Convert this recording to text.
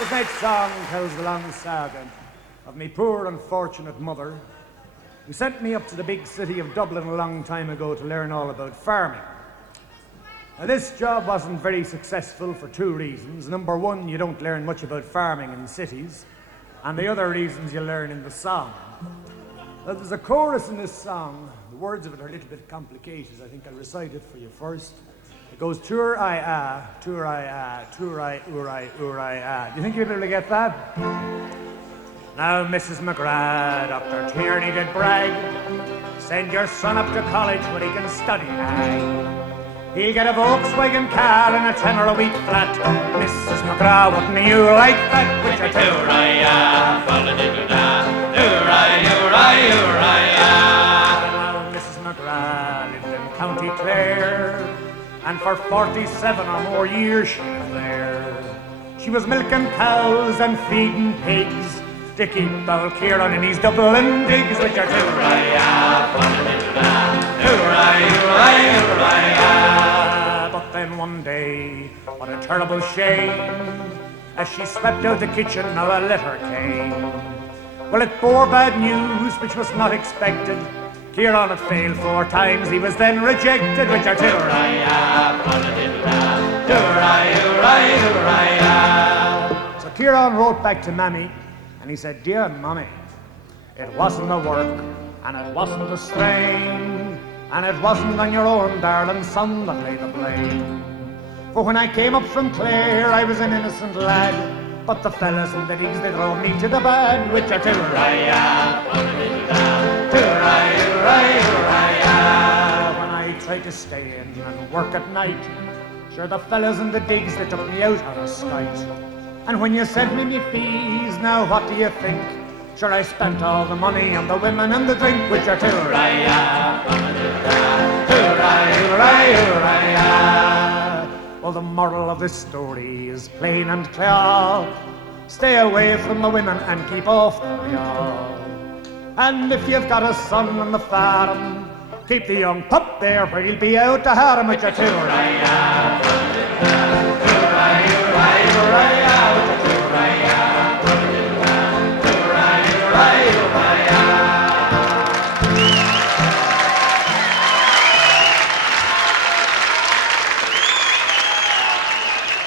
This next song tells the long saga of me poor unfortunate mother who sent me up to the big city of Dublin a long time ago to learn all about farming. Now, this job wasn't very successful for two reasons. Number one, you don't learn much about farming in cities, and the other reasons you learn in the song. Now, there's a chorus in this song. The words of it are a little bit complicated. I think I'll recite it for you first. It goes, tour-I-ah, tour-I-ah, tour-I, ur-I, ur-I-ah. Do you think you'll be able to get that? Now, Mrs. McGrath, Dr. Tierney did brag, send your son up to college where he can study. Aye. He'll get a Volkswagen car and a tenner a week flat. Mrs. McGrath, wouldn't you like that? Which I tour-I-ah, fa-la-diddle-da, tour-I, ur-I, ur-I-ah. Now, Mrs. McGrath lived in County Clare, and for 47 or more years she lived there. She was milking cows and feeding pigs to keep old Kieran in his Dublin digs, which are tour-I-ah, fa-la-diddle-da, tour-I, ur-I, ur-I-ah. But then one day, what a terrible shame, as she swept out the kitchen, now a letter came. Well, it bore bad news, which was not expected. Kieran had failed 4 times, he was then rejected, which are tour-I-ah, fa-la-diddle-da, tour-I, ur-I, ur-I-ah. So Kieran wrote back to Mammy, and he said, "Dear Mommy, it wasn't the work, and it wasn't the strain, and it wasn't on your own darling son that lay the blame. For when I came up from Clare, I was an innocent lad, but the fellas and the digs, they drove me to the bad, which are tour-I-ah, fa-la-diddle-da, tour-I, ur-I, ur-I-ah. When I tried to stay in and work at night, sure the fellas and the digs, they took me out on a skite. And when you sent me fees, now what do you think? Sure, I spent all the money on the women and the drink, which are tour-I-ah, fa-la-diddle-da, tour-I, ur-I, ur-I-ah. Well, the moral of this story is plain and clear. Stay away from the women and keep off the beer. And if you've got a son on the farm, keep the young pup there where he'll be out to harm, which are tour-I-ah.